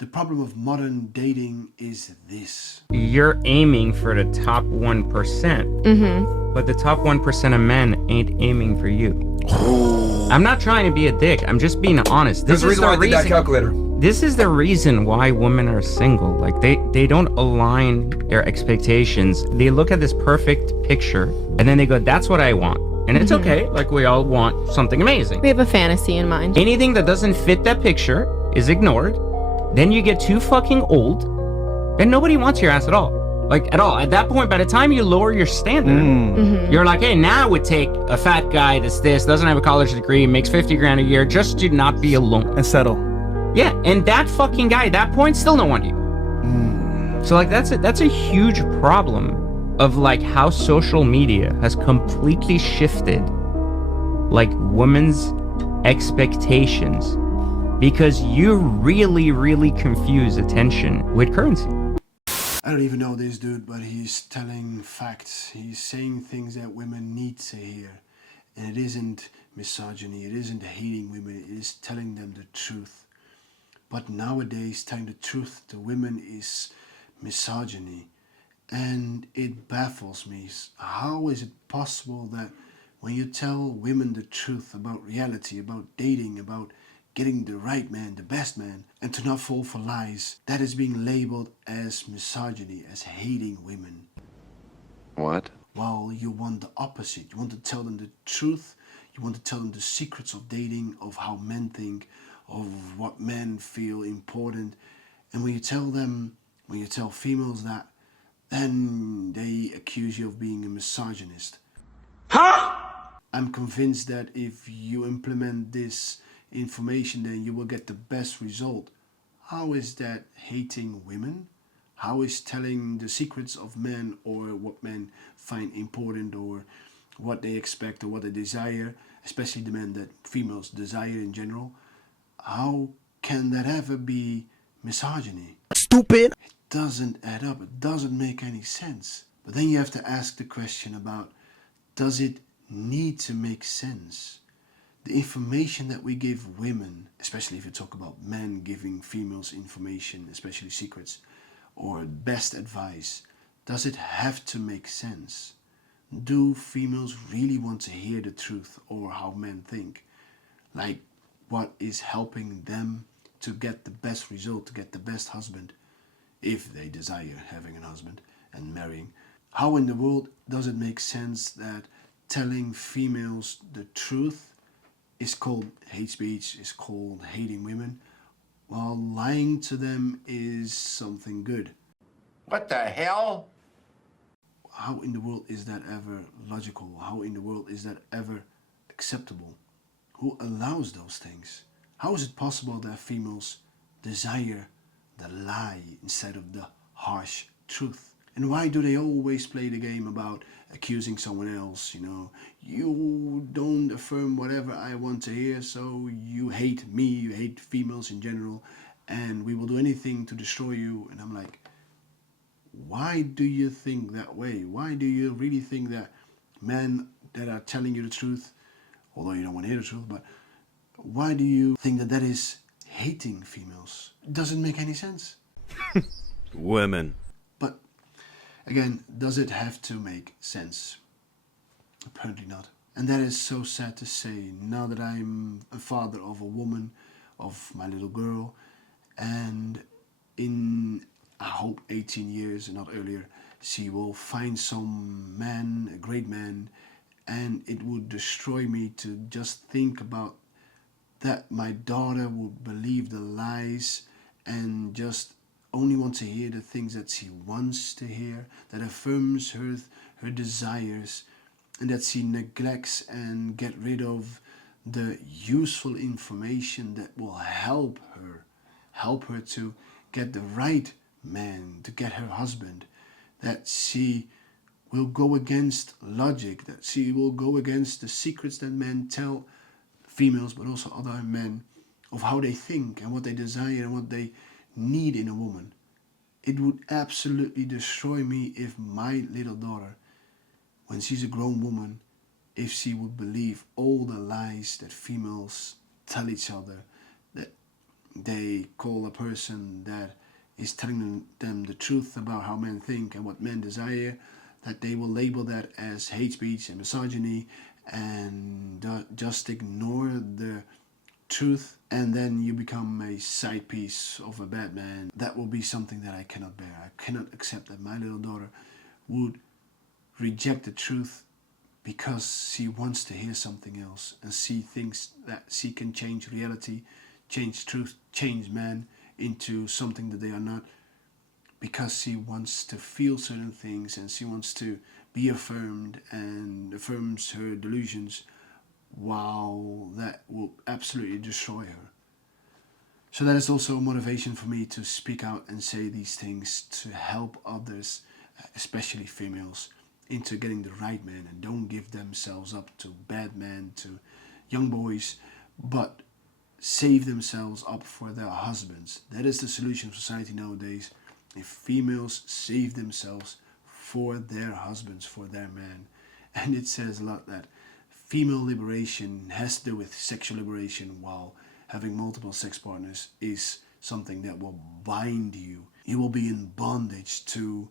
The problem of modern dating is this. You're aiming for the top 1%, but the top 1% of men ain't aiming for you. I'm not trying to be a dick. I'm just being honest. There's a reason why I did that calculator. This is the reason why women are single. Like they don't align their expectations. They look at this perfect picture and then they go, that's what I want. And it's okay. Like we all want something amazing. We have a fantasy in mind. Anything that doesn't fit that picture is ignored. Then you get too fucking old. Then nobody wants your ass at all. Like at all. At that point, by the time you lower your standard, you're like, hey, now I would take a fat guy that's this, doesn't have a college degree, makes 50 grand a year, just to not be alone. And settle. Yeah, and that fucking guy at that point still don't want you. So like that's a huge problem of like how social media has completely shifted like women's expectations because you really confuse attention with currency. I don't even know this dude, but he's telling facts. He's saying things that women need to hear. And it isn't misogyny, it isn't hating women, it is telling them the truth. But nowadays, telling the truth to women is misogyny. And it baffles me. How is it possible that when you tell women the truth about reality, about dating, about getting the right man, the best man, and to not fall for lies, that is being labeled as misogyny, as hating women? What? Well, you want the opposite. You want to tell them the truth. You want to tell them the secrets of dating, of how men think, of what men feel important. And when you tell females that, then they accuse you of being a misogynist. Huh? I'm convinced that if you implement this information, then you will get the best result. How is that hating women? How is telling the secrets of men or what men find important or what they expect or what they desire, especially the men that females desire in general, how can that ever be misogyny? Stupid. It doesn't add up. It doesn't make any sense. But then you have to ask the question about, does it need to make sense? The information that we give women, especially if you talk about men giving females information, especially secrets, or best advice, does it have to make sense? Do females really want to hear the truth or how men think? Like what is helping them to get the best result, to get the best husband, if they desire having a husband and marrying? How in the world does it make sense that telling females the truth is called hate speech, is called hating women, while lying to them is something good? What the hell? How in the world is that ever logical? How in the world is that ever acceptable? Who allows those things? How is it possible that females desire the lie instead of the harsh truth? And why do they always play the game about accusing someone else? You don't affirm whatever I want to hear, so you hate me, you hate females in general, and we will do anything to destroy you. And I'm like, why do you think that way? Why do you really think that men that are telling you the truth, although you don't want to hear the truth, but why do you think that that is hating females? It doesn't make any sense. Women. But again, does it have to make sense? Apparently not. And that is so sad to say, now that I'm a father of a woman, of my little girl, and in, I hope, 18 years and not earlier, she will find some man, a great man, and it would destroy me to just think about that my daughter would believe the lies and just only want to hear the things that she wants to hear, that affirms her desires, and that she neglects and get rid of the useful information that will help her to get the right man, to get her husband, that she will go against logic, that she will go against the secrets that men tell females, but also other men, of how they think and what they desire and what they need in a woman. It would absolutely destroy me if my little daughter, when she's a grown woman, if she would believe all the lies that females tell each other, that they call a person that is telling them the truth about how men think and what men desire, that they will label that as hate speech and misogyny, and just ignore the truth, and then you become a side piece of a bad man. That will be something that I cannot bear. I cannot accept that my little daughter would reject the truth because she wants to hear something else, and she thinks that she can change reality, change truth, change man into something that they are not, because she wants to feel certain things and she wants to be affirmed and affirms her delusions, while that will absolutely destroy her. So that is also a motivation for me to speak out and say these things to help others, especially females, into getting the right man, and don't give themselves up to bad men, to young boys, but save themselves up for their husbands. That is the solution of society nowadays. If females save themselves for their husbands, for their man. And it says a lot that female liberation has to do with sexual liberation, while having multiple sex partners is something that will bind you. You will be in bondage to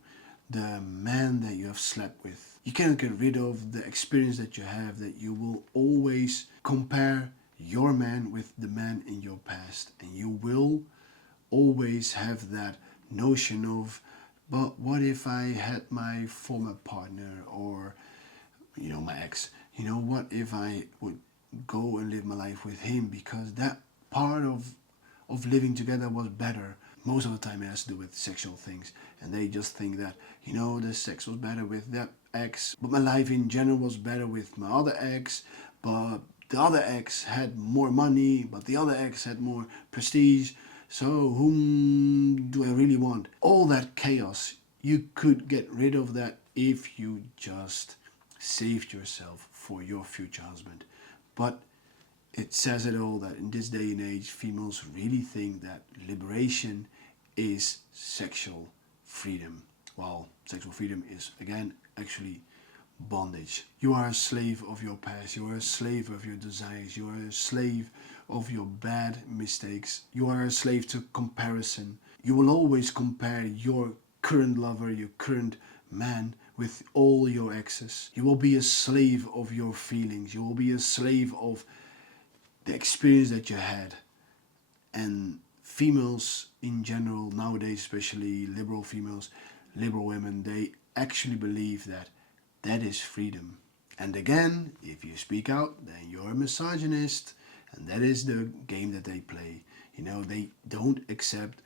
the man that you have slept with. You cannot get rid of the experience that you have, that you will always compare your man with the man in your past, and you will always have that notion of, but what if I had my former partner, or my ex, what if I would go and live my life with him, because that part of living together was better. Most of the time it has to do with sexual things, and they just think that, the sex was better with that ex, but my life in general was better with my other ex, but the other ex had more money, but the other ex had more prestige, so whom do I really want? All that chaos, you could get rid of that if you just saved yourself for your future husband. But it says it all that in this day and age, females really think that liberation is sexual freedom, while sexual freedom is, again, actually bondage. You are a slave of your past, you are a slave of your desires, you are a slave of your bad mistakes, you are a slave to comparison. You will always compare your current lover, your current man, with all your exes. You will be a slave of your feelings, you will be a slave of the experience that you had. And females in general nowadays, especially liberal females, liberal women, they actually believe that that is freedom. And again, if you speak out, then you're a misogynist, and that is the game that they play. They don't accept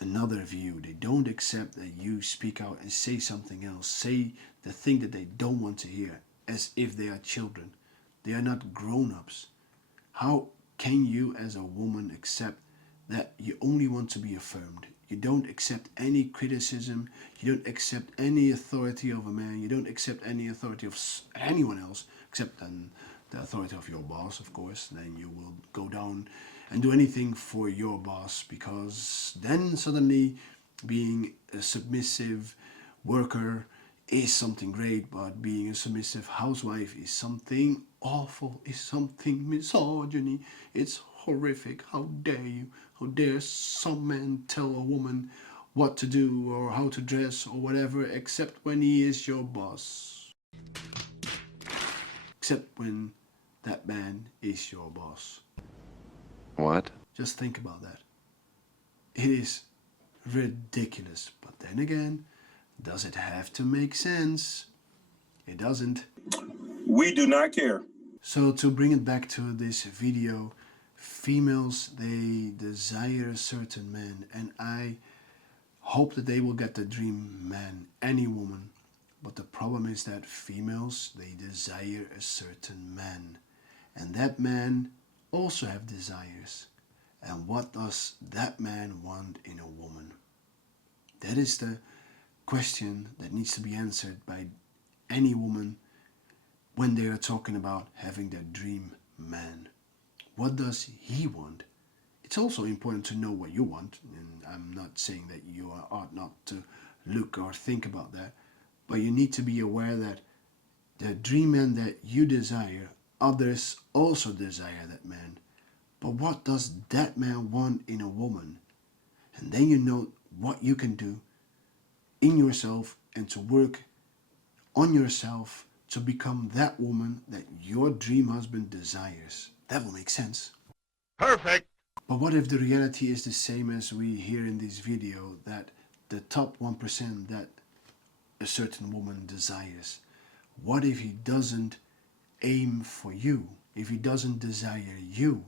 another view. They don't accept that you speak out and say something else, say the thing that they don't want to hear, as if they are children. They are not grown-ups. How can you as a woman accept that you only want to be affirmed? You don't accept any criticism, you don't accept any authority of a man, you don't accept any authority of anyone else, except then the authority of your boss, of course. Then you will go down and do anything for your boss, because then suddenly being a submissive worker is something great, but being a submissive housewife is something awful, is something misogyny. It's horrific. How dare you? How dare some man tell a woman what to do or how to dress or whatever, except when he is your boss. Except when that man is your boss. What? Just think about that. It is ridiculous. But then again, does it have to make sense? It doesn't. We do not care. So to bring it back to this video, females, they desire a certain man, and I hope that they will get the dream man, any woman. But the problem is that females, they desire a certain man, and that man also have desires. And what does that man want in a woman? That is the question that needs to be answered by any woman when they are talking about having their dream man. What does he want? It's also important to know what you want, and I'm not saying that you ought not to look or think about that, but you need to be aware that the dream man that you desire, others also desire that man, But what does that man want in a woman? And then you know what you can do in yourself and to work on yourself to become that woman that your dream husband desires. That will make sense. Perfect. But what if the reality is the same as we hear in this video, that the top 1% that a certain woman desires? What if he doesn't aim for you? If he doesn't desire you?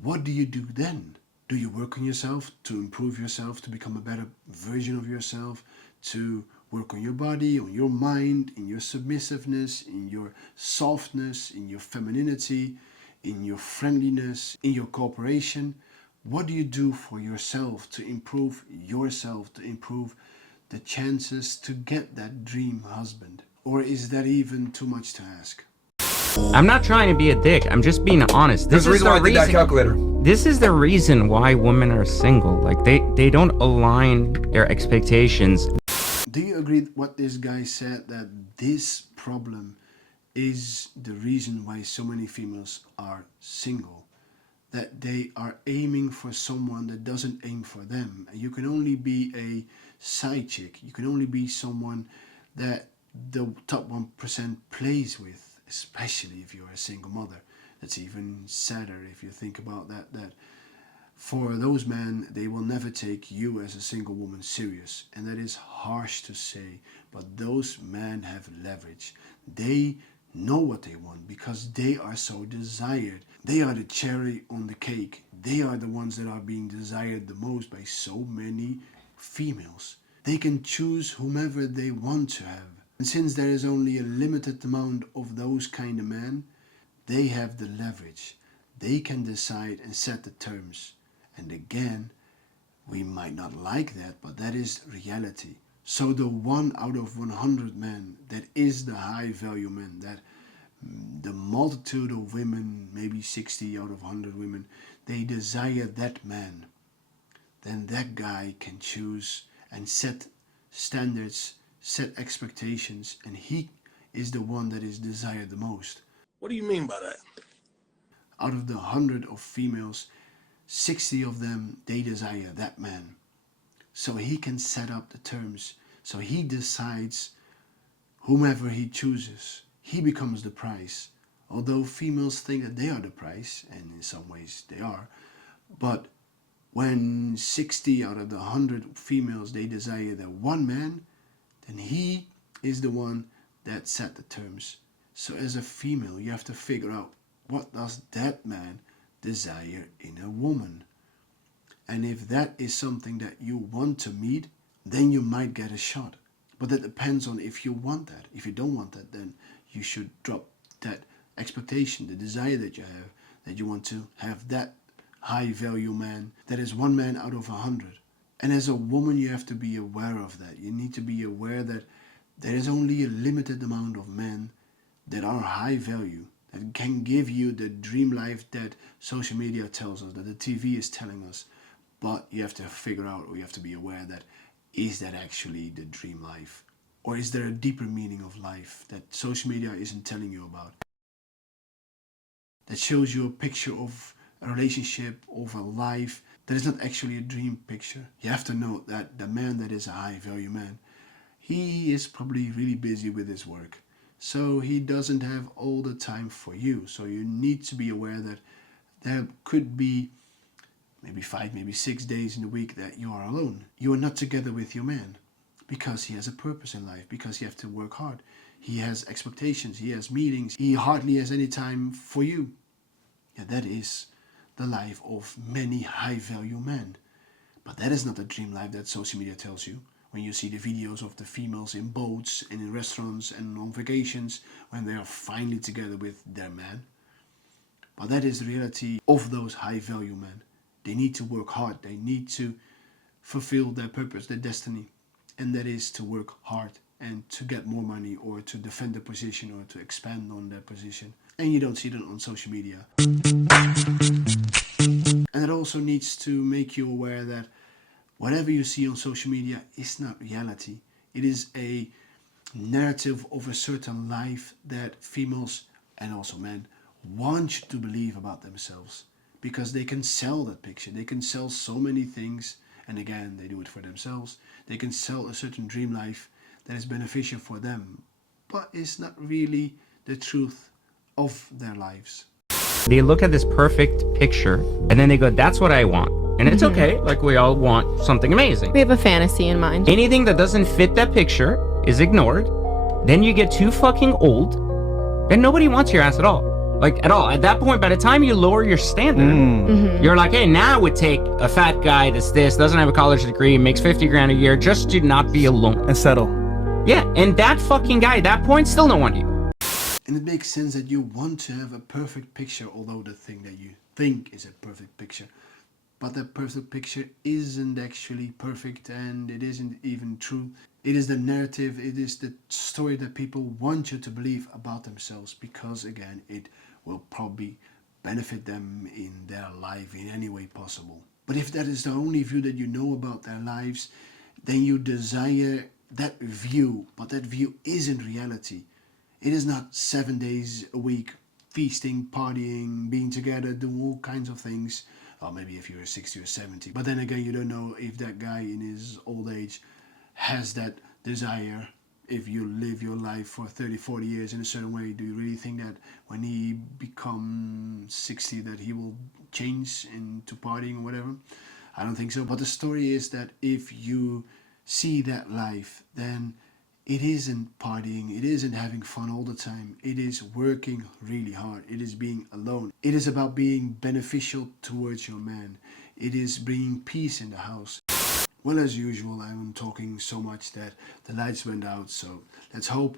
What do you do then? Do you work on yourself to improve yourself, to become a better version of yourself, to work on your body, on your mind, in your submissiveness, in your softness, in your femininity, in your friendliness, in your cooperation? What do you do for yourself to improve yourself, to improve the chances to get that dream husband? Or is that even too much to ask? I'm not trying to be a dick. I'm just being honest. There's a reason why I did that calculator. This is the reason why women are single. Like they don't align their expectations. Do you agree with what this guy said, that this problem is the reason why so many females are single? That they are aiming for someone that doesn't aim for them. And you can only be a side chick. You can only be someone that the top 1% plays with, especially if you're a single mother. That's even sadder if you think about that for those men, they will never take you as a single woman serious. And that is harsh to say, but those men have leverage. They know what they want because they are so desired. They are the cherry on the cake. They are the ones that are being desired the most by so many females. They can choose whomever they want to have. And since there is only a limited amount of those kind of men, they have the leverage. They can decide and set the terms. And again, we might not like that, but that is reality. So the 1 out of 100 men, that is the high value man, that the multitude of women, maybe 60 out of 100 women, they desire that man. Then that guy can choose and set standards, set expectations, and he is the one that is desired the most. What do you mean by that? Out of the 100 of females, 60 of them, they desire that man. So he can set up the terms. So he decides whomever he chooses. He becomes the price. Although females think that they are the price, and in some ways they are. But when 60 out of the 100 females, they desire the one man, then he is the one that set the terms. So as a female, you have to figure out, what does that man desire in a woman? And if that is something that you want to meet, then you might get a shot. But that depends on if you want that. If you don't want that, then you should drop that expectation, the desire that you have, that you want to have that high value man that is one man out of 100. And as a woman, you have to be aware of that. You need to be aware that there is only a limited amount of men that are high value, that can give you the dream life that social media tells us, that the TV is telling us. But you have to figure out, or you have to be aware that, is that actually the dream life? Or is there a deeper meaning of life that social media isn't telling you about? That shows you a picture of a relationship, of a life, that is not actually a dream picture. You have to know that the man that is a high value man, he is probably really busy with his work. So he doesn't have all the time for you. So you need to be aware that there could be maybe 5, maybe 6 days in the week that you are alone. You are not together with your man because he has a purpose in life, because you have to work hard. He has expectations, he has meetings, he hardly has any time for you. Yeah, that is the life of many high value men. But that is not the dream life that social media tells you. When you see the videos of the females in boats and in restaurants and on vacations, when they are finally together with their man. But that is the reality of those high value men. They need to work hard. They need to fulfill their purpose, their destiny. And that is to work hard and to get more money, or to defend their position, or to expand on their position. And you don't see that on social media. And it also needs to make you aware that whatever you see on social media is not reality. It is a narrative of a certain life that females and also men want you to believe about themselves. because they can sell that picture. They can sell so many things, and again, they do it for themselves. They can sell a certain dream life that is beneficial for them, but it's not really the truth of their lives. They look at this perfect picture and then they go, that's what I want. And it's okay, like we all want something amazing. We have a fantasy in mind. Anything that doesn't fit that picture is ignored. Then you get too fucking old and nobody wants your ass at all. Like, at all. At that point, by the time you lower your standard, you're like, hey, now I would take a fat guy that's this, doesn't have a college degree, makes 50 grand a year, just to not be alone. And settle. Yeah, and that fucking guy at that point still don't want you. And it makes sense that you want to have a perfect picture, although the thing that you think is a perfect picture. But that perfect picture isn't actually perfect, and it isn't even true. It is the narrative, it is the story that people want you to believe about themselves, because again, it will probably benefit them in their life in any way possible. But if that is the only view that you know about their lives, then you desire that view, but that view isn't reality. It is not 7 days a week, feasting, partying, being together, doing all kinds of things. Or maybe if you're 60 or 70. But then again, you don't know if that guy in his old age has that desire. If you live your life for 30, 40 years in a certain way, do you really think that when he becomes 60 that he will change into partying or whatever? I don't think so. But the story is that if you see that life, then it isn't partying, it isn't having fun all the time, it is working really hard, it is being alone. It is about being beneficial towards your man. It is bringing peace in the house. Well, as usual, I'm talking so much that the lights went out, so let's hope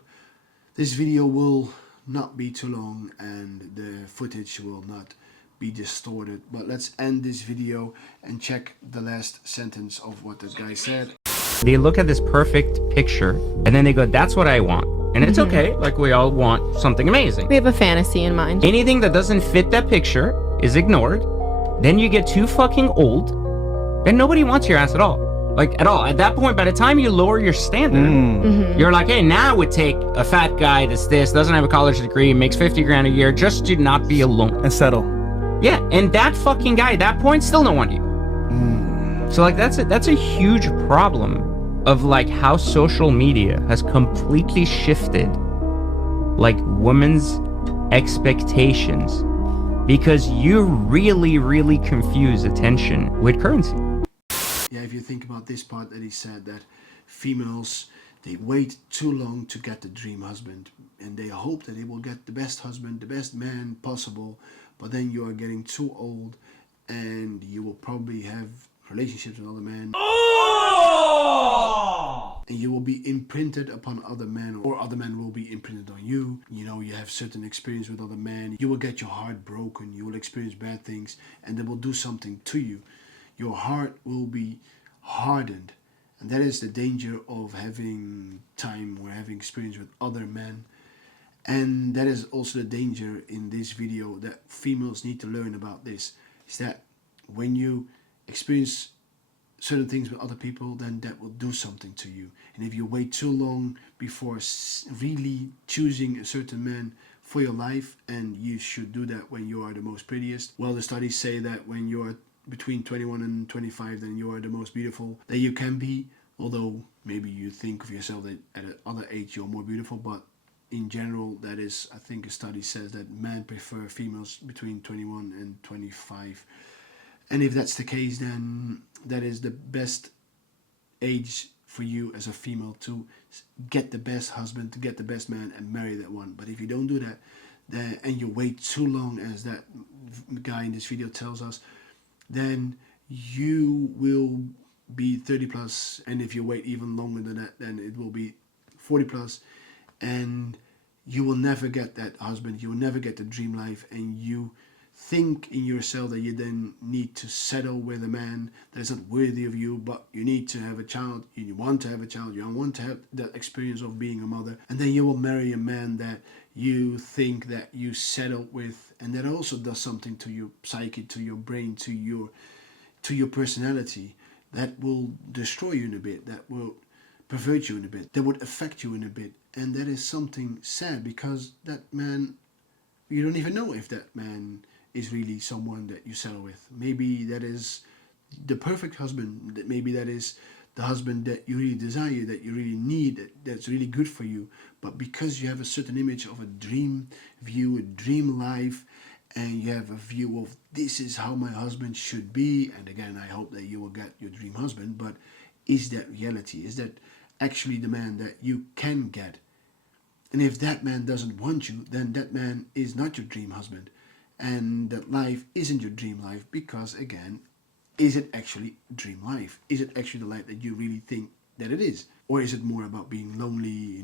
this video will not be too long and the footage will not be distorted. But let's end this video and check the last sentence of what this guy said. They look at this perfect picture and then they go, that's what I want. And it's okay, like we all want something amazing. We have a fantasy in mind. Anything that doesn't fit that picture is ignored. Then you get too fucking old and nobody wants your ass at all. Like, at all. At that point, by the time you lower your standard, you're like, hey, now I would take a fat guy that's this, doesn't have a college degree, makes 50 grand a year, just to not be alone. And settle. Yeah, and that fucking guy at that point still don't want you. So like that's a huge problem of like how social media has completely shifted like women's expectations, because you really confuse attention with currency. Yeah, if you think about this part that he said, that females, they wait too long to get the dream husband and they hope that they will get the best husband, the best man possible, but then you are getting too old and you will probably have relationships with other men. And you will be imprinted upon other men, or other men will be imprinted on you. You know, you have certain experience with other men. You will get your heart broken. You will experience bad things and they will do something to you. Your heart will be hardened. And that is the danger of having time or having experience with other men. And that is also the danger in this video that females need to learn about this. Is that when you experience certain things with other people, then that will do something to you. And if you wait too long before really choosing a certain man for your life, and you should do that when you are the most prettiest. Well, the studies say that when you are between 21 and 25, then you are the most beautiful that you can be. Although maybe you think of yourself that at another age you're more beautiful, but in general, that is, I think a study says that men prefer females between 21 and 25. And if that's the case, then that is the best age for you as a female to get the best husband, to get the best man and marry that one. But if you don't do that, and you wait too long, as that guy in this video tells us, then you will be 30 plus. And if you wait even longer than that, then it will be 40 plus. And you will never get that husband. You will never get the dream life. And you think in yourself that you then need to settle with a man that is not worthy of you, but you need to have a child, you want to have a child, you want to have that experience of being a mother, and then you will marry a man that you think that you settle with, and that also does something to your psyche, to your brain, to your personality, that will destroy you in a bit, that will pervert you in a bit, that would affect you in a bit. And that is something sad, because that man, you don't even know if that man is really someone that you settle with. Maybe that is the perfect husband. Maybe that is the husband that you really desire, that you really need, that's really good for you. But because you have a certain image of a dream view, a dream life, and you have a view of this is how my husband should be, and again, I hope that you will get your dream husband, but is that reality? Is that actually the man that you can get? And if that man doesn't want you, then that man is not your dream husband. And that life isn't your dream life because, again, is it actually dream life? Is it actually the life that you really think that it is? Or is it more about being lonely,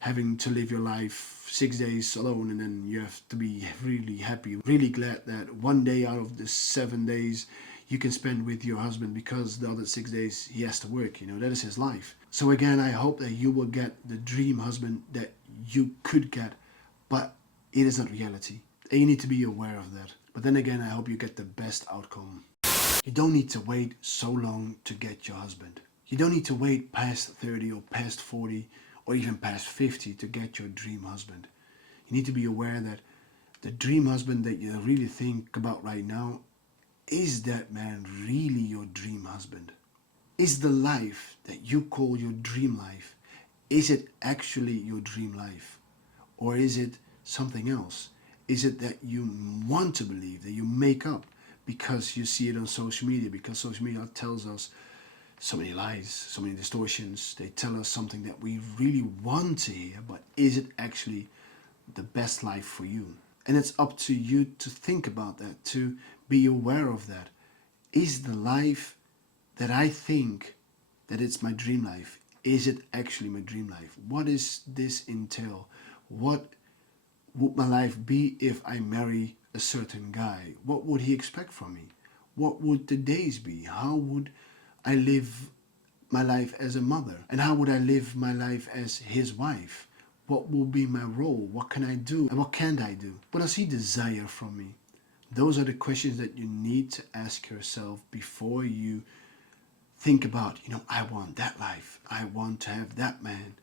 having to live your life 6 days alone, and then you have to be really happy, really glad that one day out of the 7 days you can spend with your husband because the other 6 days he has to work, that is his life. So again, I hope that you will get the dream husband that you could get, but it is not reality. And you need to be aware of that. But then again, I hope you get the best outcome. You don't need to wait so long to get your husband. You don't need to wait past 30 or past 40 or even past 50 to get your dream husband. You need to be aware that the dream husband that you really think about right now, is that man really your dream husband? Is the life that you call your dream life, is it actually your dream life? Or is it something else? Is it that you want to believe, that you make up because you see it on social media, because social media tells us so many lies, so many distortions. They tell us something that we really want to hear, but is it actually the best life for you? And it's up to you to think about that, to be aware of that. Is the life that I think that it's my dream life, is it actually my dream life? What does this entail? What would my life be if I marry a certain guy? What would he expect from me? What would the days be? How would I live my life as a mother? And how would I live my life as his wife? What will be my role? What can I do? And what can't I do? What does he desire from me? Those are the questions that you need to ask yourself before you think about, I want that life. I want to have that man.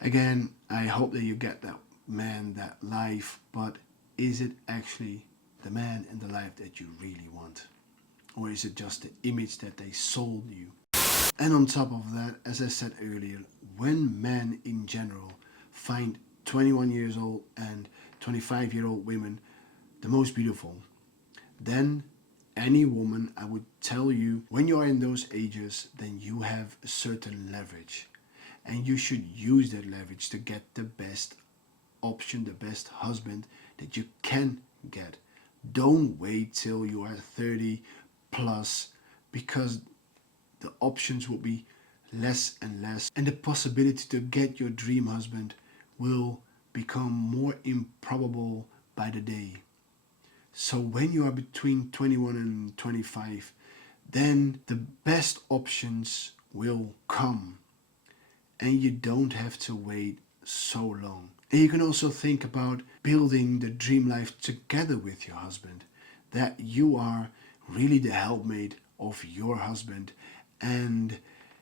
Again, I hope that you get that man, that life, but is it actually the man and the life that you really want? Or is it just the image that they sold you? And on top of that, as I said earlier, when men in general find 21 years old and 25-year-old women the most beautiful, then any woman, I would tell you, when you are in those ages, then you have a certain leverage. And you should use that leverage to get the best option, the best husband that you can get. Don't wait till you are 30 plus, because the options will be less and less, and the possibility to get your dream husband will become more improbable by the day. So when you are between 21 and 25, then the best options will come, and you don't have to wait so long. And you can also think about building the dream life together with your husband, that you are really the helpmate of your husband, and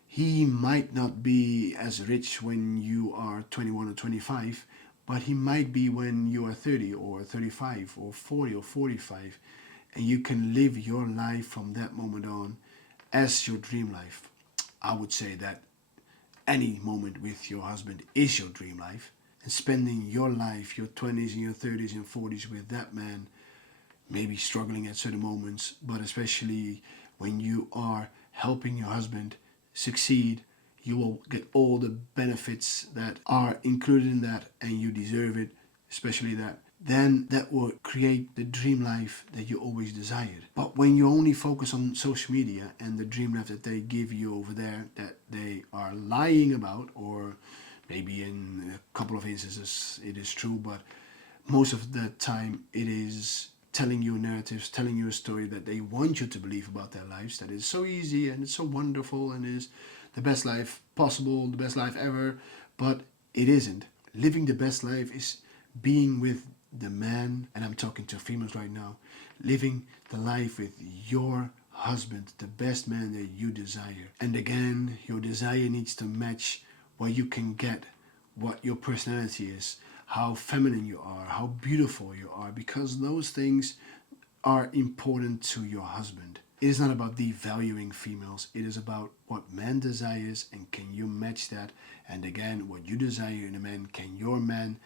he might not be as rich when you are 21 or 25, but he might be when you are 30 or 35 or 40 or 45, and you can live your life from that moment on as your dream life. I would say that any moment with your husband is your dream life, and spending your life, your 20s and your 30s and 40s with that man, maybe struggling at certain moments, but especially when you are helping your husband succeed, you will get all the benefits that are included in that, and you deserve it, especially that. Then that will create the dream life that you always desired. But when you only focus on social media and the dream life that they give you over there, that they are lying about, or maybe in a couple of instances it is true, but most of the time it is telling you narratives, telling you a story that they want you to believe about their lives, that is so easy and it's so wonderful and is the best life possible, the best life ever, but it isn't. Living the best life is being with the man, and I'm talking to females right now, living the life with your husband, the best man that you desire. And again, your desire needs to match what you can get, what your personality is, how feminine you are, how beautiful you are, because those things are important to your husband. It is not about devaluing females. It is about what man desires, and can you match that? And again, what you desire in a man, can your man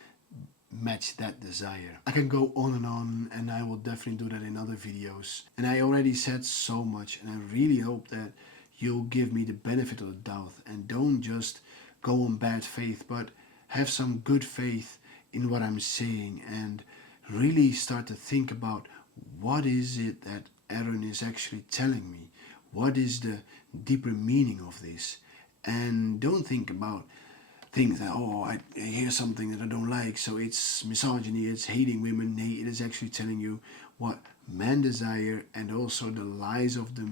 match that desire? I can go on, and I will definitely do that in other videos. And I already said so much, and I really hope that you'll give me the benefit of the doubt and don't just go on bad faith, but have some good faith in what I'm saying and really start to think about what is it that Aaron is actually telling me. What is the deeper meaning of this? And don't think about things that, oh, I hear something that I don't like, so it's misogyny, it's hating women. Nay, it is actually telling you what men desire, and also the lies of the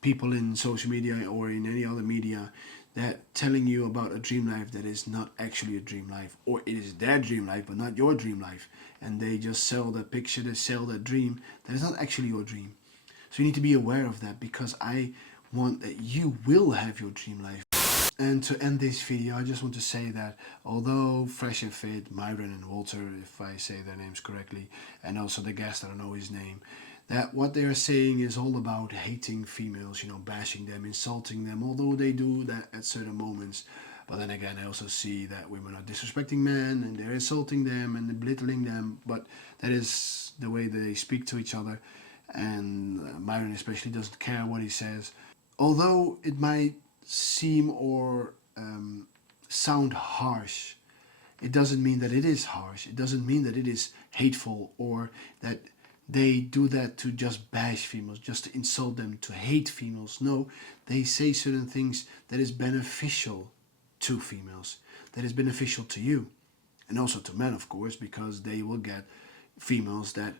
people in social media or in any other media that telling you about a dream life that is not actually a dream life, or it is their dream life but not your dream life, and they just sell that picture, they sell that dream that is not actually your dream. So you need to be aware of that, because I want that you will have your dream life. And to end this video, I just want to say that although Fresh and Fit, Myron and Walter, if I say their names correctly, and also the guest, I don't know his name, that what they are saying is all about hating females, bashing them, insulting them, although they do that at certain moments. But then again, I also see that women are disrespecting men and they're insulting them and belittling them, but that is the way they speak to each other, and Myron especially doesn't care what he says. Although it might seem or sound harsh, it doesn't mean that it is harsh. It doesn't mean that it is hateful, or that they do that to just bash females, just to insult them, to hate females. No, they say certain things that is beneficial to females, that is beneficial to you, and also to men, of course, because they will get females that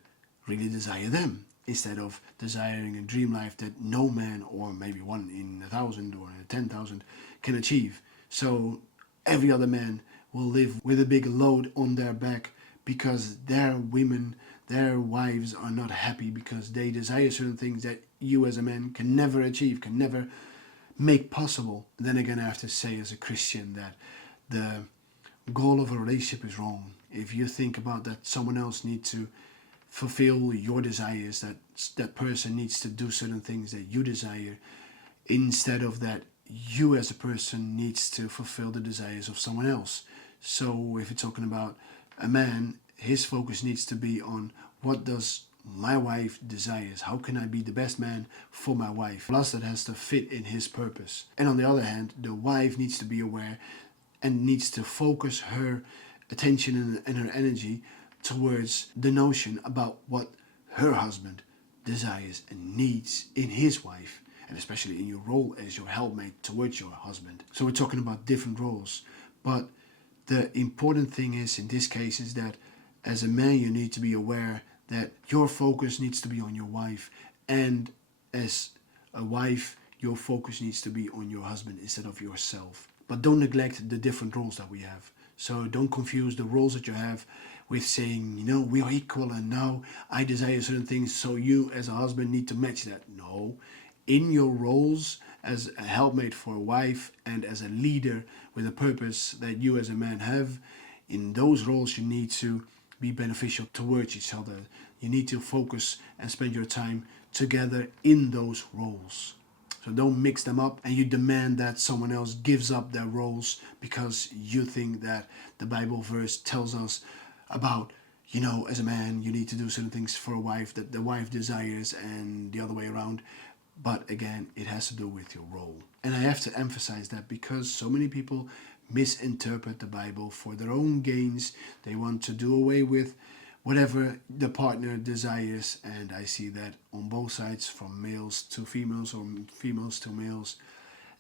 really desire them, instead of desiring a dream life that no man, or maybe 1 in 1,000 or 10,000, can achieve. So every other man will live with a big load on their back, because their women, their wives are not happy, because they desire certain things that you as a man can never achieve, can never make possible. And then again, I have to say as a Christian that the goal of a relationship is wrong. If you think about that someone else needs to fulfill your desires, that that person needs to do certain things that you desire, instead of that you as a person needs to fulfill the desires of someone else. So if you're talking about a man, his focus needs to be on what does my wife desires, how can I be the best man for my wife, plus that has to fit in his purpose. And on the other hand, the wife needs to be aware and needs to focus her attention and her energy towards the notion about what her husband desires and needs in his wife, and especially in your role as your helpmate towards your husband. So we're talking about different roles, but the important thing is in this case is that as a man you need to be aware that your focus needs to be on your wife, and as a wife your focus needs to be on your husband instead of yourself. But don't neglect the different roles that we have. So don't confuse the roles that you have with saying, we are equal and now I desire certain things, so you as a husband need to match that. No. In your roles as a helpmate for a wife and as a leader with a purpose that you as a man have, in those roles you need to be beneficial towards each other. You need to focus and spend your time together in those roles. So don't mix them up and you demand that someone else gives up their roles because you think that the Bible verse tells us about, as a man you need to do certain things for a wife that the wife desires, and the other way around. But again, it has to do with your role. And I have to emphasize that because so many people misinterpret the Bible for their own gains. They want to do away with whatever the partner desires, and I see that on both sides, from males to females or females to males.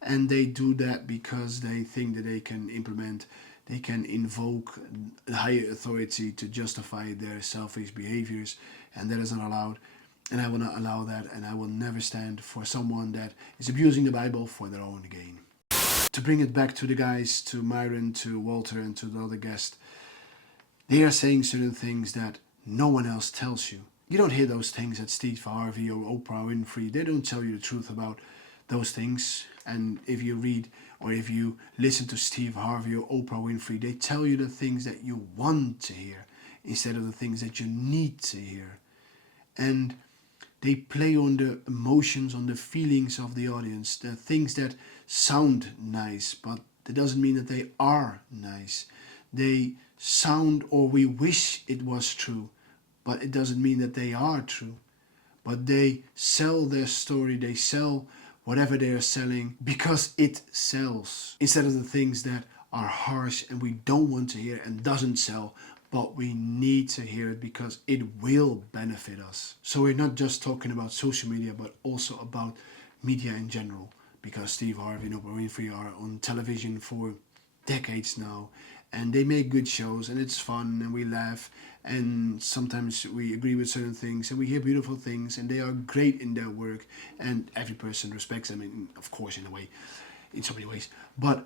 And they do that because they think that they can invoke higher authority to justify their selfish behaviors, and that is not allowed. And I will not allow that, and I will never stand for someone that is abusing the Bible for their own gain. To bring it back to the guys, to Myron, to Walter, and to the other guest, they are saying certain things that no one else tells you. You don't hear those things at Steve Harvey or Oprah Winfrey. They don't tell you the truth about those things. And if you read or if you listen to Steve Harvey or Oprah Winfrey, they tell you the things that you want to hear instead of the things that you need to hear. And they play on the emotions, on the feelings of the audience, the things that sound nice, but that doesn't mean that they are nice. They sound, or we wish it was true, but it doesn't mean that they are true. But they sell their story, they sell whatever they are selling because it sells, instead of the things that are harsh and we don't want to hear and doesn't sell, but we need to hear it because it will benefit us. So we're not just talking about social media, but also about media in general, because Steve Harvey and Oprah Winfrey are on television for decades now, and they make good shows, and it's fun, and we laugh, and sometimes we agree with certain things, and we hear beautiful things, and they are great in their work, and every person respects them, of course, in a way, in so many ways. But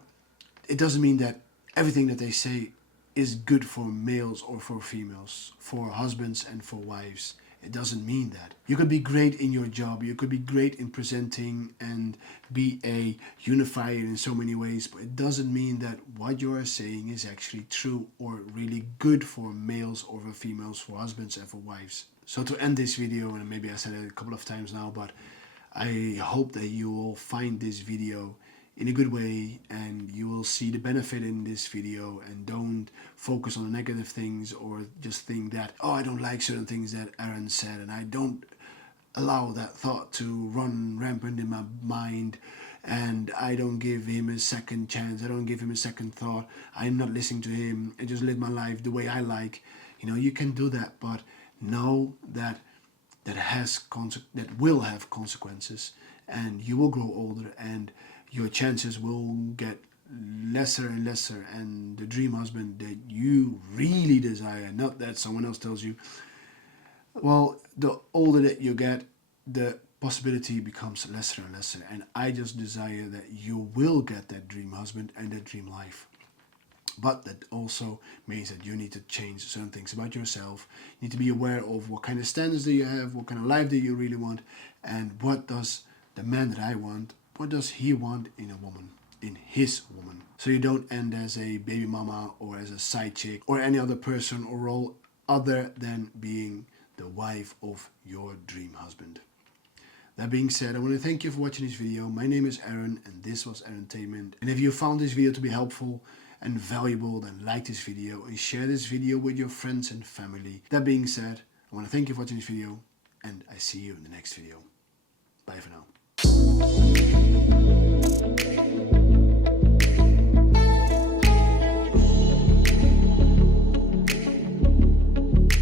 it doesn't mean that everything that they say is good for males or for females, for husbands and for wives. It doesn't mean that. You could be great in your job, you could be great in presenting and be a unifier in so many ways, but it doesn't mean that what you are saying is actually true or really good for males or for females, for husbands and for wives. So to end this video, and maybe I said it a couple of times now, but I hope that you will find this video in a good way and you will see the benefit in this video, and don't focus on the negative things or just think that, oh, I don't like certain things that Aaron said, and I don't allow that thought to run rampant in my mind, and I don't give him a second chance, I don't give him a second thought, I'm not listening to him, I just live my life the way I like. You know, you can do that, but know that that will have consequences, and you will grow older, and your chances will get lesser and lesser, and the dream husband that you really desire, not that someone else tells you, well, the older that you get, the possibility becomes lesser and lesser. And I just desire that you will get that dream husband and that dream life. But that also means that you need to change certain things about yourself. You need to be aware of what kind of standards do you have, what kind of life do you really want, and what does the man that I want, what does he want in a woman, in his woman? So you don't end as a baby mama or as a side chick or any other person or role other than being the wife of your dream husband. That being said, I want to thank you for watching this video. My name is Aaron and this was Arentainment. And if you found this video to be helpful and valuable, then like this video and share this video with your friends and family. That being said, I want to thank you for watching this video, and I see you in the next video. Bye for now.